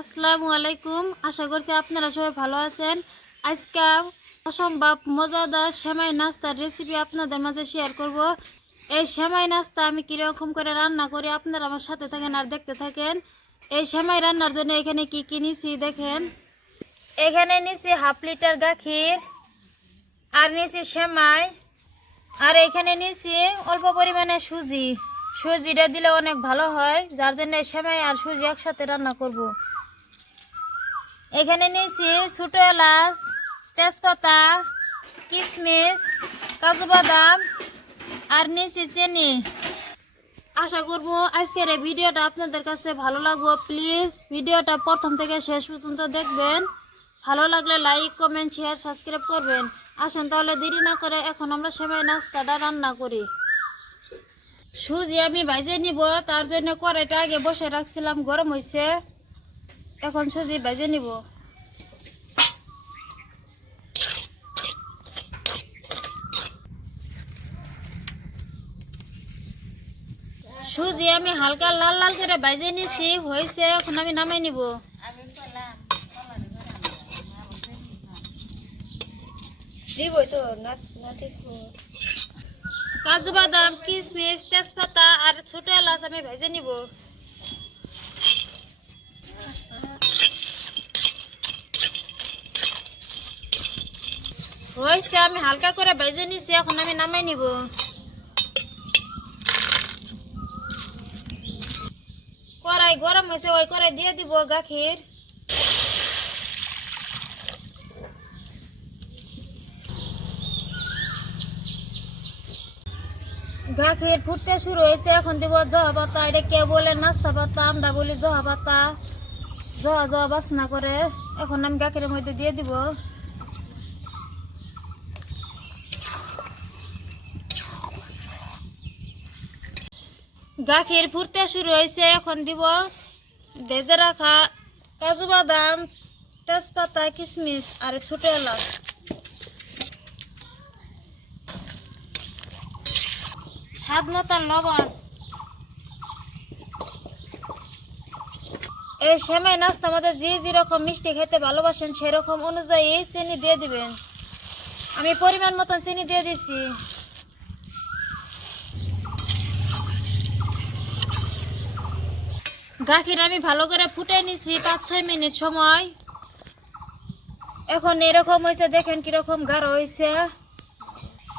আসসালামু আলাইকুম। আশা করছি আপনারা সবাই ভালো আছেন। আজকে অসম্ভব মজাদার সেমাই নাস্তার রেসিপি আপনাদের মাঝে শেয়ার করব। এই সেমাই নাস্তা আমি কীরকম করে রান্না করি আপনারা আমার সাথে থাকেন আর দেখতে থাকেন। এই সেমাই রান্নার জন্য এখানে কি কি নিছি দেখেন। এখানে নিছি হাফ লিটার গাখির, আর নিছি সেমাই, আর এখানে নিছি অল্প পরিমাণে সুজি। সুজিটা দিলে অনেক ভালো হয়, যার জন্য সেমাই আর সুজি একসাথে রান্না করব। এখানে নিয়েছি ছোটো এলাচ, তেজপাতা কিশমিশ কাজু বাদাম আর নিয়েছি চিনি। আশা করব আজকের এই ভিডিওটা আপনাদের কাছে ভালো লাগবো। প্লিজ ভিডিওটা প্রথম থেকে শেষ পর্যন্ত দেখবেন। ভালো লাগলে লাইক, কমেন্ট, শেয়ার, সাবস্ক্রাইব করবেন। আসেন তাহলে দেরি না করে এখন আমরা সেমাই নাস্তাটা রান্না করি। সুজি আমি ভাজে নিব, তার জন্য কড়াইটা আগে বসে রাখছিলাম, গরম হয়েছে এখন সুজি ভেজে নিব। সুজি আমি হালকা লাল লাল করে ভেজে নিছি হয়েছে এখন আমি নামাই নিব। কাজু বাদাম কিশমিশ তেজপাতা আর ছোট এলাচ আমি ভেজে নিব। হয়েছে, আমি হালকা করে ভেজে নিছি, এখন আমি নামাই নিব। কড়াই গরম হয়েছে, ওই কড়াই দিয়ে দিব গাখির। গাখির ফুটতে শুরু হয়েছে, এখন দিব জহা পাতা, এটা কে বলে নাস্তা পাতা, আমরা বলি জহা পাতা। জহা জহা বাসনা করে। এখন আমি গাখিরের মধ্যে দিয়ে দিব। গাখির ফুটতে শুরু হয়েছে, এখন দিব ভেজে রাখা কাজু বাদাম, তেজপাতা, কিশমিশ আর ছোট এলাচ। স্বাদ মতন লবণ। এই সেমাই নাস্তা মধ্যে যে যেরকম মিষ্টি খেতে ভালোবাসেন, সেরকম অনুযায়ী চিনি দিয়ে দিবেন। আমি পরিমাণ মতন চিনি দিয়ে দিছি। গাখির আমি ভালো করে ফুটে নিছি পাঁচ ছয় মিনিট সময়। এখন এরকম হয়েছে দেখেন কীরকম গাঢ় হয়েছে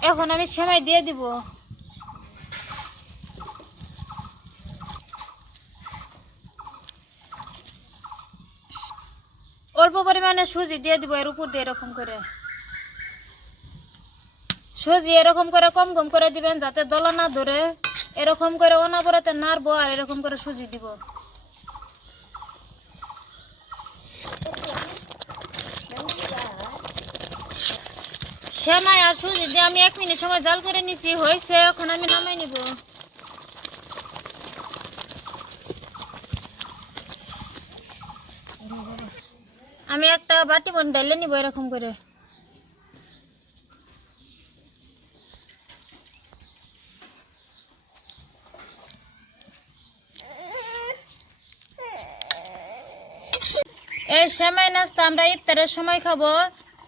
এখন আমি সেমাই দিয়ে দিব। অল্প পরিমাণে সুজি দিয়ে দিব এর উপর দিয়ে এরকম করে। সুজি এরকম করে কম কম করে দিবেন যাতে দলা না ধরে। এরকম করে অনাবরতে নাড়বো আর এরকম করে সুজি দিব। সেমাই আর সুজি দিয়ে আমি এক মিনিট সময় জাল করে নিছি, হয়েছে, এখন আমি নামাই নিব। আমি একটা বাটি বন ডাইলে নিব এরকম করে। এই সেমাই নাস্তা, আমরা ইফতারের সময় খাব।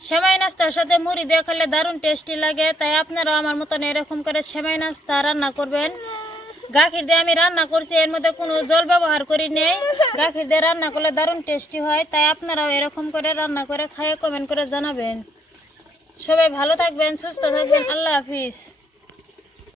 সেমাই নাস্তার সাথে মুড়ি দিয়ে খেলে দারুণ টেস্টি লাগে, তাই আপনারাও আমার মতন এরকম করে সেমাই নাস্তা রান্না করবেন। গাখির দিয়ে আমি রান্না করছি, এর মধ্যে কোনো জল ব্যবহার করি নেই। গাখির দিয়ে রান্না করলে দারুণ টেস্টি হয়, তাই আপনারাও এরকম করে রান্না করে খাইয়ে কমেন্ট করে জানাবেন। সবাই ভালো থাকবেন, সুস্থ থাকবেন, আল্লাহ হাফিজ।